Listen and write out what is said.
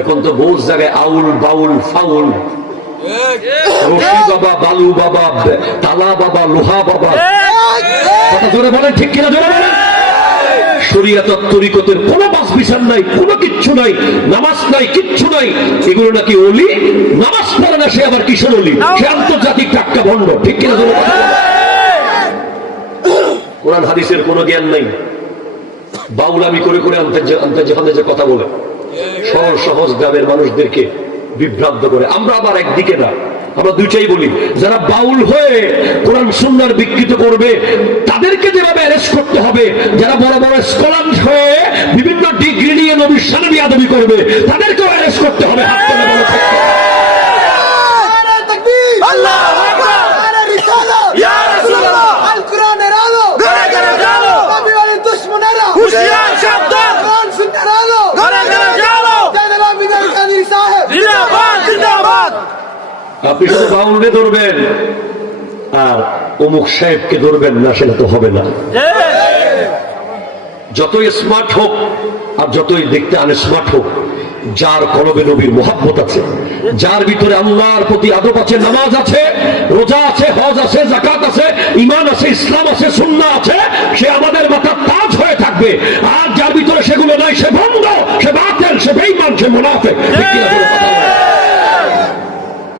এখন তো বহু জায়গায় আউল বাউল ফাউল, রশি বাবা, বালু বাবা, তালা বাবা, লোহা বাবা। কথা জোরে বলেন, ঠিক কিনা জোরে বলেন। শরিয়াত তরিকতের কোনো বাস বিচার নাই, কোনো কিচ্ছু নাই, নামাজ নাই, কিচ্ছু নাই। এগুলো নাকি ওলি, নামাজ পড়ে না সে আবার কিসের ওলি? সে আন্তর্জাতিক টাক্কা ভণ্ড, ঠিক কিনা জোরে বলেন। কোরআন হাদিসের কোনো জ্ঞান নাই, বাউলামি করে করে আন্তর্জাতিক যে কথা বলে সহজ সহজ গ্রামের মানুষদেরকে বিভ্রান্ত করে। আমরা আবার একদিকে না, আমরা দুইটাই বলি, যারা বাউল হয়ে কোরআন সুন্নাহর বিকৃত করবে তাদেরকে যেভাবে অ্যারেস্ট করতে হবে, যারা বড় বড় স্কলার হয়ে বিভিন্ন ডিগ্রি নিয়ে নবীর সামনে বিয়াদবি করবে তাদেরকেও অ্যারেস্ট করতে হবে। হাত তুলে বলো ঠিক কিনা? আল্লাহু আকবার, আরে রিসালাত ইয়া রাসূলুল্লাহ, আল কোরআনের আলো ঘরে ঘরে জ্বালো, নবী ওয়ালি দুশমনেরা হুশিয়ার সাবধান, কোরআন সুন্নাহর আলো ঘরে ঘরে জ্বালো, জয়নাল আবিদিন কাদের সাহেব জিন্দাবাদ জিন্দাবাদ। আপনি শুধু বাউলকে ধরবেন আর অমুক সাহেবকে ধরবেন না, সেটা তো হবে না। যতই স্মার্ট হোক আর যতই দেখতে আনস্মার্ট হোক, যার কলবে নবীর মোহাব্বত আছে, যার ভিতরে আল্লাহর প্রতি আদব আছে, নামাজ আছে, রোজা আছে, হজ আছে, যাকাত আছে, ঈমান আছে, ইসলাম আছে, সুন্নাহ আছে, সে আমাদের মাথার তাজ হয়ে থাকবে। আর যার ভিতরে সেগুলো নাই, সে ভণ্ড, সে বাতিল, সে বেঈমান, সে মুনাফিক। ঠিক কি না?